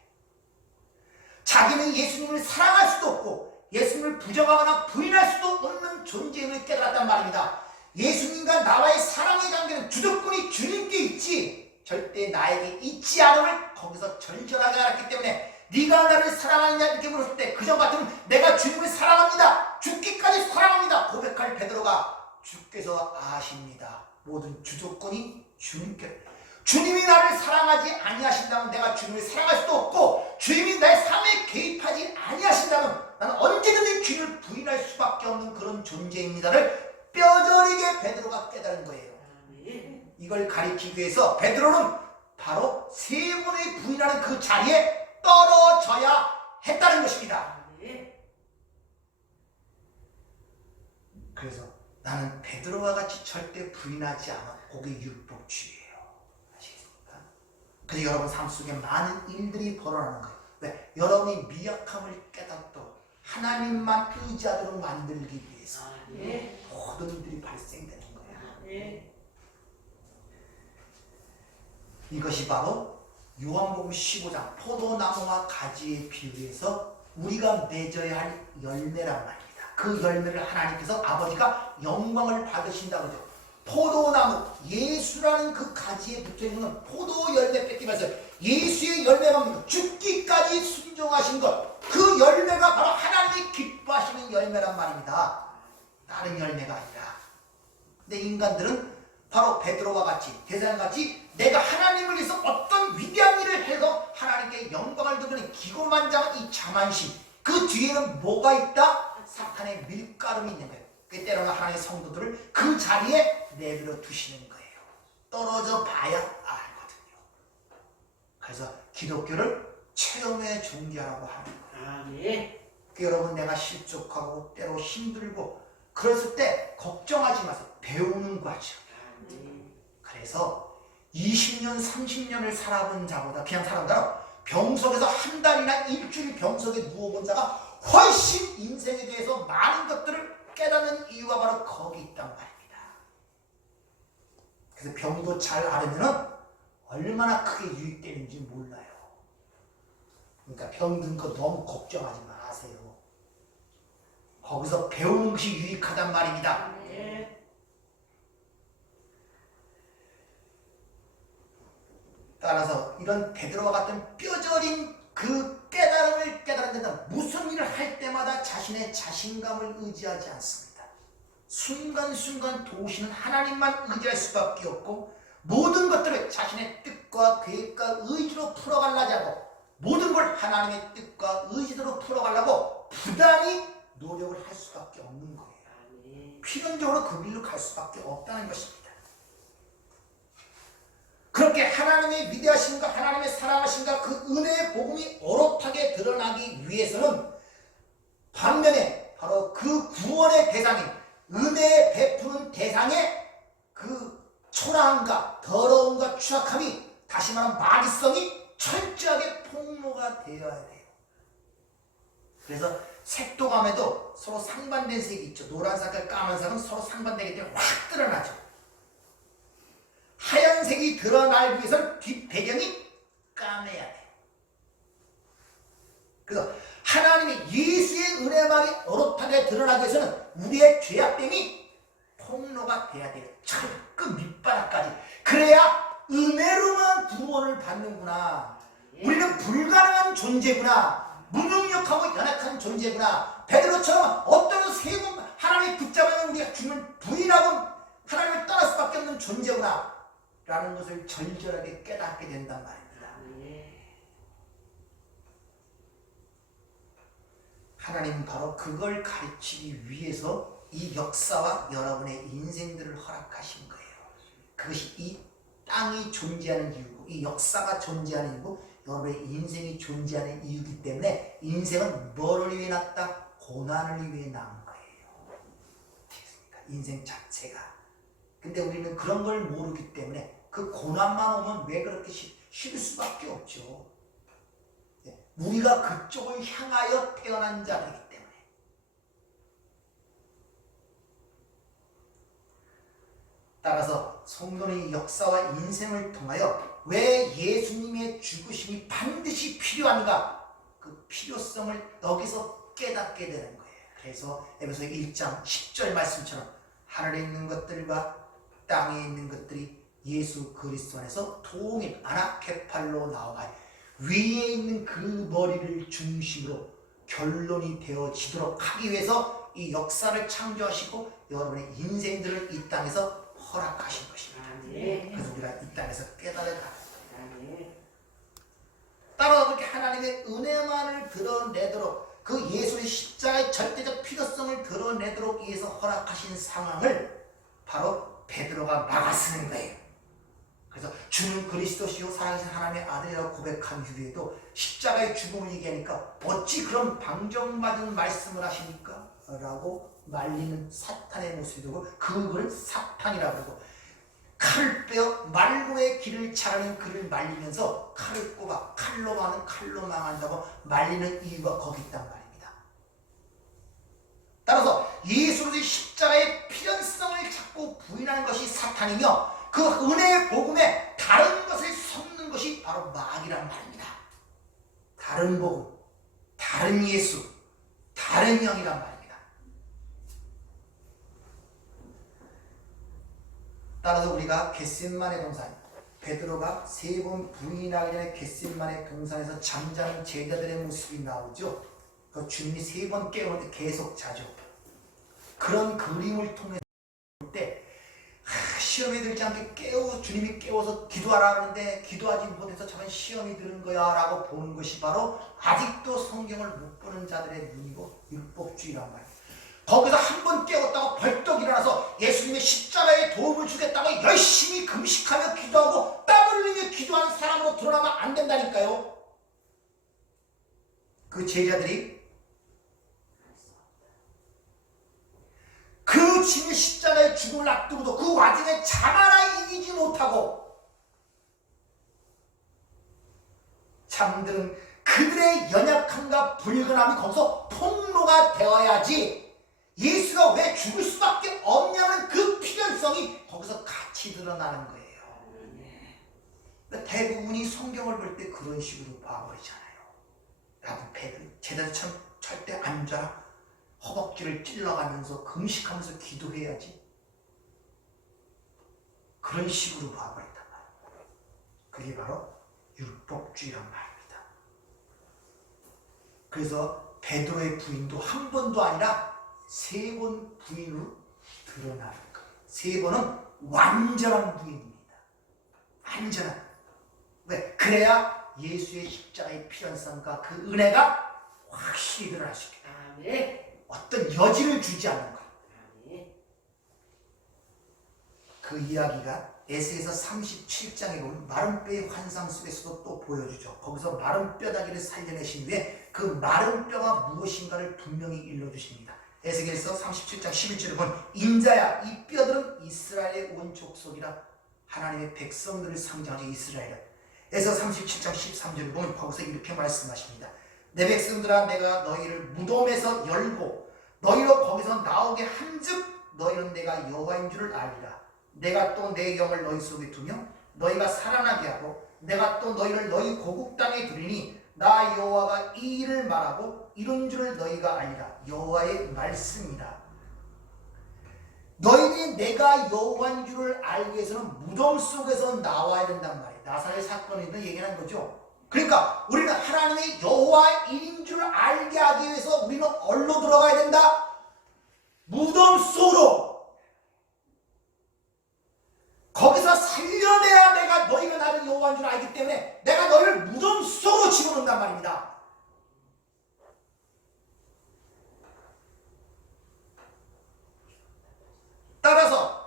자기는 예수님을 사랑할 수도 없고 예수님을 부정하거나 부인할 수도 없는 존재임을 깨달았단 말입니다. 예수님과 나와의 사랑의 관계는 주도권이 주님께 있지 절대 나에게 있지 않음을 거기서 절절하게 알았기 때문에 네가 나를 사랑하느냐 이렇게 물었을 때 그전 같으면 내가 주님을 사랑합니다, 죽기까지 사랑합니다 고백할 베드로가 주께서 아십니다. 모든 주도권이 주님께, 주님이 나를 사랑하지 아니하신다면 내가 주님을 사랑할 수도 없고 주님이 나의 삶에 개입하지 아니하신다면 나는 언제든지 주님을 부인할 수밖에 없는 그런 존재입니다를 뼈저리게 베드로가 깨달은 거예요. 이걸 가리키기 위해서 베드로는 바로 세 번의 부인하는 그 자리에 떨어져야 했다는 것입니다. 그래서 나는 베드로와 같이 절대 부인하지 않아. 그게 율법주의예요. 아시겠습니까? 그래서 여러분 삶 속에 많은 일들이 벌어나는 거예요. 왜? 여러분이 미약함을 깨닫고 하나님만 의지하도록 만들기 위해서 모든 일들이 발생되는 거예요. 이것이 바로 요한복음 15장 포도나무와 가지에 비유해서 우리가 맺어야 할 열매란 말입니다. 그 열매를 하나님께서 아버지가 영광을 받으신다고 하죠. 포도나무, 예수라는 그 가지에 붙어있는 포도 열매 뺏기면서 예수의 열매만 죽기까지 사람이다. 다른 열매가 아니라. 근데 인간들은 바로 베드로와 같이 대장같이 내가 하나님을 위해서 어떤 위대한 일을 해서 하나님께 영광을 돌리는 기고만장한 이 자만심, 그 뒤에는 뭐가 있다? 사탄의 밀가름이 있는 거예요. 때로는 하나님의 성도들을 그 자리에 내버려 두시는 거예요. 떨어져 봐야 알거든요. 그래서 기독교를 체험의 종교라고 하는 거예요. 아멘. 여러분, 내가 실족하고 때로 힘들고 그랬을 때 걱정하지 마세요. 배우는 과정. 그래서 20년, 30년을 살아본 자보다 그냥 사람보다 병석에서 한 달이나 일주일 병석에 누워본 자가 훨씬 인생에 대해서 많은 것들을 깨닫는 이유가 바로 거기 있단 말입니다. 그래서 병도 잘 앓으면 얼마나 크게 유익되는지 몰라요. 그러니까 병든 거 너무 걱정하지 마세요. 거기서 배우는 것이 유익하단 말입니다. 아멘. 따라서 이런 베드로와 같은 뼈저린 그 깨달음을 깨달은 데는 무슨 일을 할 때마다 자신의 자신감을 의지하지 않습니다. 순간순간 도우시는 하나님만 의지할 수밖에 없고 모든 것들을 자신의 뜻과 계획과 의지로 풀어가려고 하고 모든 걸 하나님의 뜻과 의지대로 풀어가려고 부단히 노력을 할 수밖에 없는 거예요. 아멘. 필연적으로 그 길로 갈 수밖에 없다는 것입니다. 그렇게 하나님의 위대하심과 하나님의 사랑하심과 그 은혜의 복음이 어롯하게 드러나기 위해서는 반면에 바로 그 구원의 대상인 은혜의 베푸는 대상의 그 초라함과 더러움과 추악함이 다시 말하면 마귀성이 철저하게 폭로가 되어야 돼요. 그래서 색도감에도 서로 상반된 색이 있죠. 노란색과 까만색은 서로 상반되기 때문에 확 드러나죠. 하얀색이 드러나기 위해서는 뒷배경이 까매야 돼요. 그래서 하나님의 예수의 은혜만이 어롯하게 드러나기 위해서는 우리의 죄악됨이 폭로가 돼야 돼요. 철끝 밑바닥까지. 그래야 은혜로만 구원을 받는구나. 우리는 불가능한 존재구나. 무능력하고 연약한 존재구나. 베드로처럼 어떤 세금 하나님이 붙잡으면 우리가 주면 부인하고 하나님을 떠날 수밖에 없는 존재구나 라는 것을 절절하게 깨닫게 된단 말입니다. 하나님은 바로 그걸 가르치기 위해서 이 역사와 여러분의 인생들을 허락하신 거예요. 그것이 이 땅이 존재하는 이유고 이 역사가 존재하는 이유고 여러분의 인생이 존재하는 이유이기 때문에 인생은 뭐를 위해 났다? 고난을 위해 낳은 거예요. 인생 자체가. 근데 우리는 그런 걸 모르기 때문에 그 고난만 오면 왜 그렇게 싫을 수밖에 없죠. 우리가 그쪽을 향하여 태어난 자이기 때문에. 따라서 성도는 역사와 인생을 통하여 왜 예수님의 죽으심이 반드시 필요한가? 그 필요성을 여기서 깨닫게 되는 거예요. 그래서 에베소 1장 10절 말씀처럼 하늘에 있는 것들과 땅에 있는 것들이 예수 그리스도 안에서 통일 아나케팔로 나와가 위에 있는 그 머리를 중심으로 결론이 되어지도록 하기 위해서 이 역사를 창조하시고 여러분의 인생들을 이 땅에서 허락하신 것입니다. 그래서 우리가 이 땅에서 깨달아가는 거예요. 따라서 그렇게 하나님의 은혜만을 드러내도록 그 예수의 십자가의 절대적 필요성을 드러내도록 위해서 허락하신 상황을 바로 베드로가 막아쓰는 거예요. 그래서 주는 그리스도시요 살아계신 하나님의 아들이라고 고백한 후에도 십자가의 죽음을 얘기하니까 어찌 그런 방정맞은 말씀을 하십니까? 라고 말리는 사탄의 모습이 되고 그걸 사탄이라고 하고 칼을 빼어 말고의 길을 차라는 그를 말리면서 칼을 꼽아 칼로 많은 칼로 망한다고 말리는 이유가 거기 있단 말입니다. 따라서 예수의 십자가의 필연성을 자꾸 부인하는 것이 사탄이며 그 은혜의 복음에 다른 것을 섞는 것이 바로 마귀란 말입니다. 다른 복음, 다른 예수, 다른 영이란 말입니다. 따라서 우리가 겟셋만의 동산, 베드로가 3번 부인하기 전에 겟셋만의 동산에서 잠자는 제자들의 모습이 나오죠. 그 주님이 3번 깨우는데 계속 자죠. 그런 그림을 통해서 볼 때 시험에 들지 않게 주님이 깨워서 기도하라 하는데 기도하지 못해서 저런 시험이 드는 거야 라고 보는 것이 바로 아직도 성경을 못 보는 자들의 눈이고 율법주의란 말이에요. 거기서 한 번 깨웠다고 벌떡 일어나서 예수님의 십자가에 도움을 주겠다고 열심히 금식하며 기도하고 땀 흘리며 기도하는 사람으로 드러나면 안 된다니까요. 그 제자들이 그 주님의 십자가의 죽음을 앞두고도 그 와중에 잠 하나 이기지 못하고 잠드는 그들의 연약함과 불근함이 거기서 폭로가 되어야지 예수가 왜 죽을 수밖에 없냐는 그 필연성이 거기서 같이 드러나는 거예요. 그러니까 대부분이 성경을 볼 때 그런 식으로 봐버리잖아요. 라부패들 제자들 참 절대 앉아라 허벅지를 찔러가면서 금식하면서 기도해야지 그런 식으로 봐버린단 말이에요. 그게 바로 율법주의란 말입니다. 그래서 베드로의 부인도 한 번도 아니라 3번 부인으로 드러나는 거예요. 3번은 완전한 부인입니다. 완전한. 왜? 그래야 예수의 십자가의 필연성과 그 은혜가 확실히 드러날 수 있다. 아멘. 어떤 여지를 주지 않는 거예요. 아멘. 그 이야기가 에스겔서 37장에 보면 마른 뼈의 환상 속에서도 또 보여주죠. 거기서 마른 뼈다귀를 살려내신 후에 그 마른 뼈가 무엇인가를 분명히 일러주십니다. 에스겔서 37장 11절에 보면 인자야 이 뼈들은 이스라엘의 온 족속이라 하나님의 백성들을 상징하죠. 이스라엘은. 에스겔서 37장 13절에 보면 거기서 이렇게 말씀하십니다. 내 백성들아 내가 너희를 무덤에서 열고 너희로 거기서 나오게 한즉 너희는 내가 여호와인 줄을 알리라. 내가 또 내 영을 너희 속에 두며 너희가 살아나게 하고 내가 또 너희를 너희 고국 땅에 두리니 나 여호와가 이 일을 말하고 이룬 줄을 너희가 알리라. 여호와의 말씀이다. 너희들이 내가 여호와인 줄을 알기 위해서는 무덤 속에서 나와야 된단 말이에요. 나사렛 사건에 있는 얘기하는 거죠. 그러니까 우리는 하나님의 여호와인 줄을 알게 하기 위해서 우리는 어디로 들어가야 된다? 무덤 속으로. 거기서 살려내야 내가 너희가 나를 여호와인 줄 알기 때문에 내가 너희를 무덤 속으로 집어넣는단 말입니다. 따라서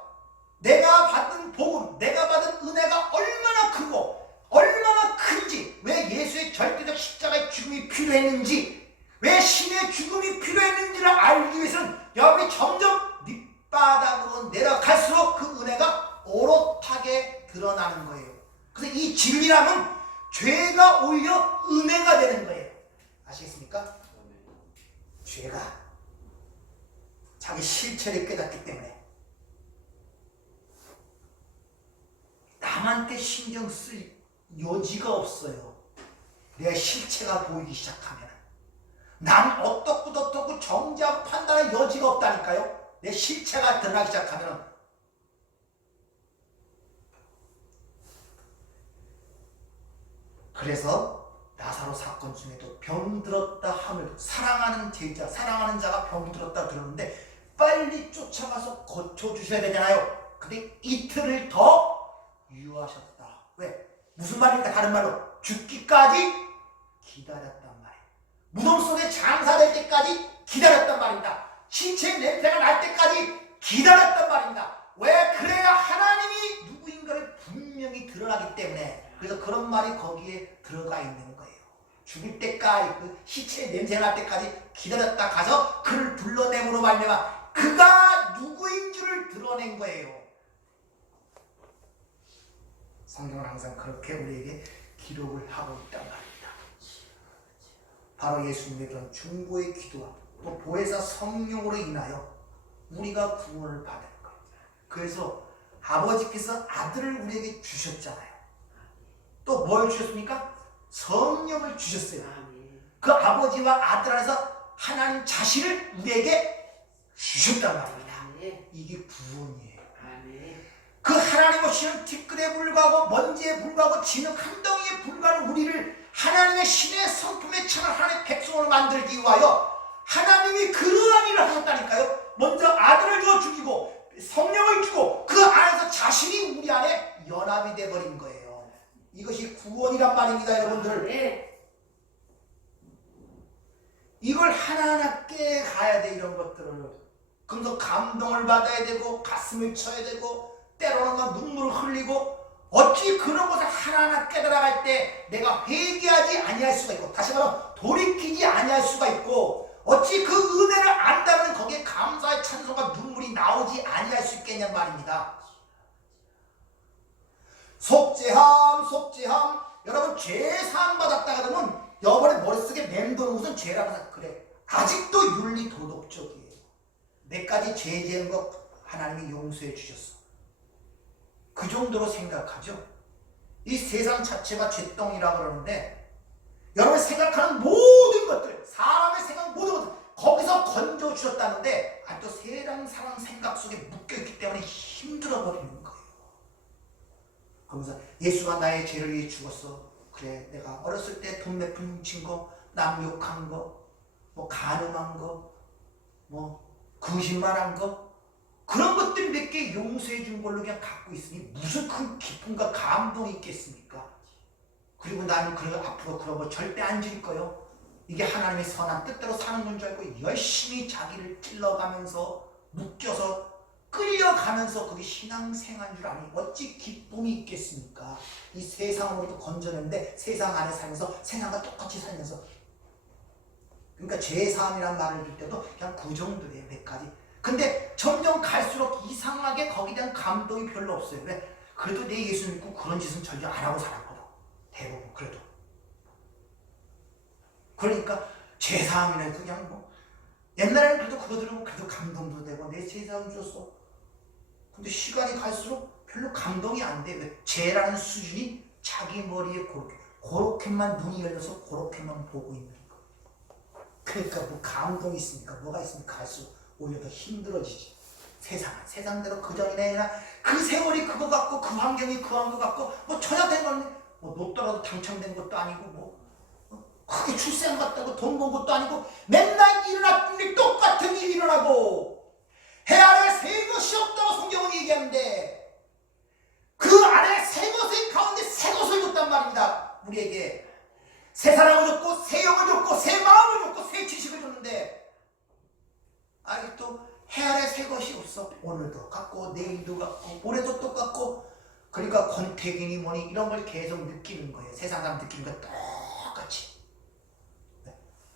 내가 받은 복음, 내가 받은 은혜가 얼마나 크고 얼마나 큰지, 왜 예수의 절대적 십자가의 죽음이 필요했는지, 왜 신의 죽음이 필요했는지를 알기 위해서는 여러분이 점점 밑바닥으로 내려갈수록 그 은혜가 오롯하게 드러나는 거예요. 그래서 이 진리라면 죄가 오히려 은혜가 되는 거예요. 아시겠습니까? 죄가 자기 실체를 깨닫기 때문에 남한테 신경 쓸 여지가 없어요. 내 실체가 보이기 시작하면 난 어떻고 정죄하고 판단할 여지가 없다니까요. 내 실체가 드러나기 시작하면. 그래서 나사로 사건 중에도 병들었다 함을 사랑하는 제자, 사랑하는 자가 병들었다 들었는데 빨리 쫓아가서 고쳐주셔야 되잖아요. 근데 이틀을 더 유하셨다. 왜? 무슨 말입니까? 다른 말로 죽기까지 기다렸단 말이에요. 무덤 속에 장사될 때까지 기다렸단 말입니다. 신체 냄새가 날 때까지 기다렸단 말입니다. 왜? 그래야 하나님이 누구인가를 분명히 드러나기 때문에. 그래서 그런 말이 거기에 들어가 있는 거예요. 죽을 때까지, 그 시체 냄새 날 때까지 기다렸다 가서 그를 불러내므로 말미암아 그가 누구인 줄을 드러낸 거예요. 성경은 항상 그렇게 우리에게 기록을 하고 있단 말입니다. 바로 예수님의 그런 중보의 기도와 또 보혜사 성령으로 인하여 우리가 구원을 받은 거예요. 그래서 아버지께서 아들을 우리에게 주셨잖아요. 또 뭘 주셨습니까? 성령을 주셨어요. 그 아버지와 아들 안에서 하나님 자신을 우리에게 주셨단 말입니다. 이게 구원이에요. 그 하나님 없이는 티끌에 불과하고 먼지에 불과하고 진흙 한 덩이에 불과한 우리를 하나님의 신의 성품에 찬한 하나님의 백성을 만들기 위하여 하나님이 그러한 일을 하셨다니까요. 먼저 아들을 주어 죽이고 성령을 주고 그 안에서 자신이 우리 안에 연합이 돼버린 거예요. 이것이 구원이란 말입니다, 여러분들. 네. 이걸 하나하나 깨가야 돼, 이런 것들을. 그래서 감동을 받아야 되고 가슴을 쳐야 되고 때로는 막 눈물을 흘리고, 어찌 그런 것을 하나하나 깨달아갈 때 내가 회개하지 아니할 수가 있고, 다시 말하면 돌이키지 아니할 수가 있고, 어찌 그 은혜를 안다면 거기에 감사의 찬송과 눈물이 나오지 아니할 수 있겠냔 말입니다. 속죄함. 여러분, 죄 사함 받았다 그러면 여러분의 머릿속에 맴도는 것은 죄라고 생각. 그래, 아직도 윤리 도덕적이에요. 몇 가지 죄 지은 것 하나님이 용서해 주셨어. 그 정도로 생각하죠. 이 세상 자체가 죄덩이라고 그러는데, 여러분이 생각하는 모든 것들, 사람의 생각 모든 것들, 거기서 건져 주셨다는데 아직도 세상 사람 생각 속에 묶여있기 때문에 힘들어 버리는 거예요. 그러면서 예수가 나의 죄를 위해 죽었어. 그래, 내가 어렸을 때 돈 몇 푼 훔친 거, 남 욕한 거, 뭐 간음한 거, 뭐 거짓말한 거, 그런 것들 몇 개 용서해 준 걸로 그냥 갖고 있으니 무슨 큰 기쁨과 감동이 있겠습니까? 그리고 나는 앞으로 그런 거 절대 안 지을 거요. 이게 하나님의 선한 뜻대로 사는 건 줄 알고 열심히 자기를 찔러가면서 묶여서 끌려가면서 그게 신앙생활인 줄 아니 어찌 기쁨이 있겠습니까? 이 세상으로부터 건져내는데 세상 안에 살면서 세상과 똑같이 살면서, 그러니까 죄사함이란 말을 줄 때도 그냥 그 정도예요. 몇 가지. 근데 점점 갈수록 이상하게 거기에 대한 감동이 별로 없어요. 왜? 그래도 내 예수 믿고 그런 짓은 절대 안 하고 살았거든. 대부분 그래도. 그러니까 죄사함이나 해도 그냥 뭐 옛날에는 그래도 그거 들으면 그래도 감동도 되고 내 죄사함 줬어. 근데 시간이 갈수록 별로 감동이 안 돼. 왜? 죄라는 수준이 자기 머리에 그렇게만 눈이 열려서 그렇게만 보고 있는 거. 그러니까 뭐 감동이 있습니까? 뭐가 있습니까? 갈수록 오히려 더 힘들어지지. 세상대로 그전이나 그 세월이 그거 같고 그 환경이 그 환경 같고 뭐 전혀 된 건 뭐 로또라도 당첨된 것도 아니고 뭐 크게 출생 갔다고 돈 번 것도 아니고 맨날 일어났던 일 똑같은 일이 일어나고 해 아래 새 것이 없다고 성경은 얘기하는데 그 아래 새 것의 가운데 새 것을 줬단 말입니다. 우리에게 새 사랑을 줬고 새 영을 줬고 새 마음을 줬고 새 지식을 줬는데 아직도 해 아래 새 것이 없어. 오늘도 같고 내일도 같고 모레도 똑같고, 그러니까 권태기니 뭐니 이런 걸 계속 느끼는 거예요. 세상 사람 느끼는 거 똑같이.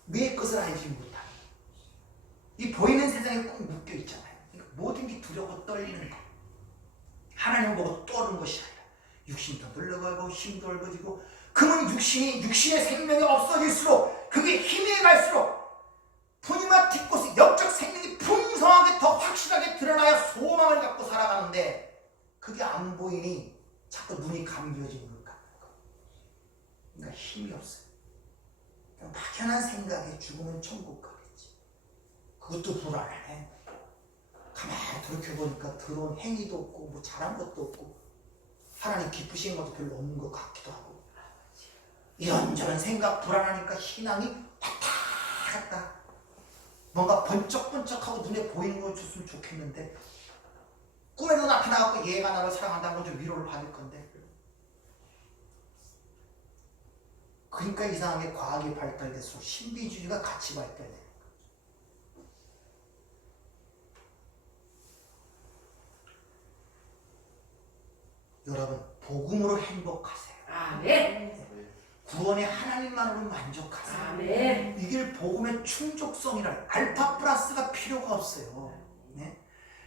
왜 것을 알지 못하니 이 보이는 세상에 꼭 묶여 있잖아요. 그러니까 모든 게 두려워 떨리는 거. 하나님 보고 떠오르는 것이 아니라 육신도 늙어가고 힘도 넓어지고, 그러면 육신의 생명이 없어질수록 그게 힘이 갈수록 푸니마 뒷곳이 영적 생명이 풍성하게 더 확실하게 드러나야 소망을 갖고 살아가는데, 그게 안 보이니 자꾸 눈이 감겨지는 것 같은 거. 그러니까 힘이 없어요. 그냥 막연한 생각에 죽으면 천국 가겠지. 그것도 불안해. 가만히 돌이켜보니까 들어온 행위도 없고 뭐 잘한 것도 없고 하나님 기쁘신 것도 별로 없는 것 같기도 하고, 이런저런 생각 불안하니까 신앙이 왔다 갔다 뭔가 번쩍번쩍하고 눈에 보이는 걸 줬으면 좋겠는데, 꿈에도 나타나갖고 얘가 나를 사랑한다는 건 좀 위로를 받을 건데, 그러니까 이상하게 과학이 발달될수록 신비주의가 같이 발달되는 거예요. 여러분, 복음으로 행복하세요. 아멘. 구원의 하나님만으로 만족하세요. 아멘. 이게 복음의 충족성이라, 알파 플러스가 필요가 없어요. 네?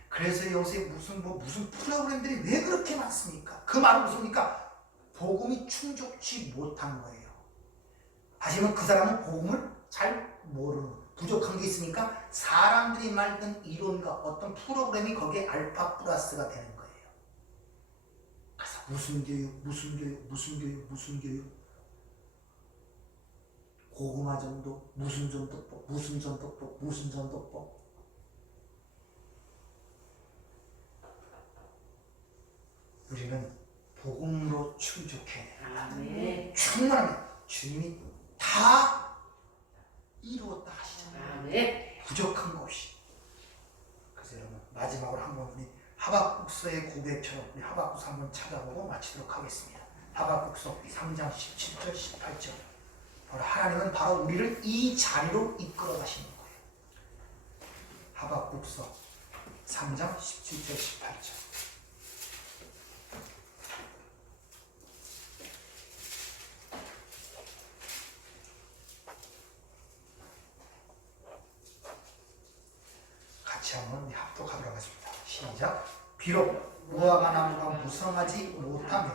그래서 요새 무슨 프로그램들이 왜 그렇게 많습니까? 그 말은 무슨입니까? 복음이 충족치 못한 거예요. 하지만 그 사람은 복음을 잘 모르는 거예요. 부족한 게 있으니까 사람들이 만든 이론과 어떤 프로그램이 거기에 알파 플러스가 되는 거예요. 그래서 무슨 교육 고구마 전도, 무슨 전도법. 우리는 복음으로 충족해야 돼요. 아멘. 충만하면 주님이 다 이루었다 하시잖아요. 아멘. 부족한 거 없이. 마지막으로 한번 우리 하박국서의 고백처럼 우리 하박국서 한번 찾아보고 마치도록 하겠습니다. 하박국서 3장 17절 18절. 바로 하나님은 바로 우리를 이 자리로 이끌어 가시는 거예요. 하박국서 3장 17절 18절. 같이 한번 합독하도록 하겠습니다. 시작. 비록 무화과 나무가 무성하지 못하며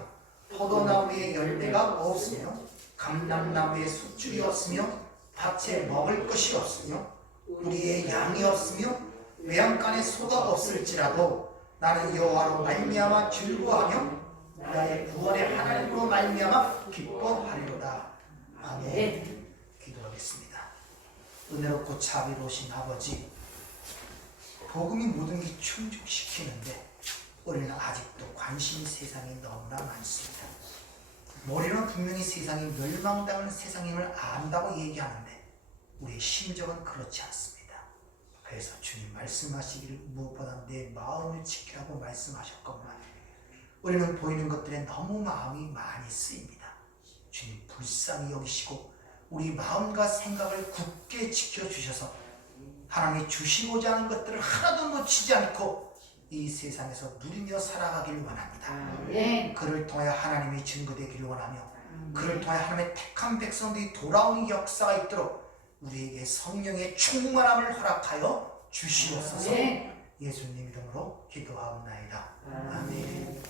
포도나무에 열매가 없으며 감람나무에 숫줄이 없으며 밭에 먹을 것이 없으며 우리의 양이 없으며 외양간에 소가 없을지라도 나는 여호와로 말미암아 즐거워하며 나의 구원의 하나님으로 말미암아 기뻐하리로다. 아멘. 기도하겠습니다. 은혜롭고 자비로우신 아버지, 복음이 모든 게 충족시키는데 우리는 아직도 관심이 세상에 너무나 많습니다. 머리는 분명히 세상이 멸망당하는 세상임을 안다고 얘기하는데 우리의 심정은 그렇지 않습니다. 그래서 주님 말씀하시기를 무엇보다 내 마음을 지키라고 말씀하셨건만 우리는 보이는 것들에 너무 마음이 많이 쓰입니다. 주님 불쌍히 여기시고 우리 마음과 생각을 굳게 지켜주셔서 하나님이 주시고자 하는 것들을 하나도 놓치지 않고 이 세상에서 누리며 살아가기를 원합니다. 네. 그를 통해 하나님이 증거되기를 원하며 그를 통해 하나님의 택한 백성들이 돌아오는 역사가 있도록 우리에게 성령의 충만함을 허락하여 주시옵소서. 네. 예수님 이름으로 기도하옵나이다. 아멘.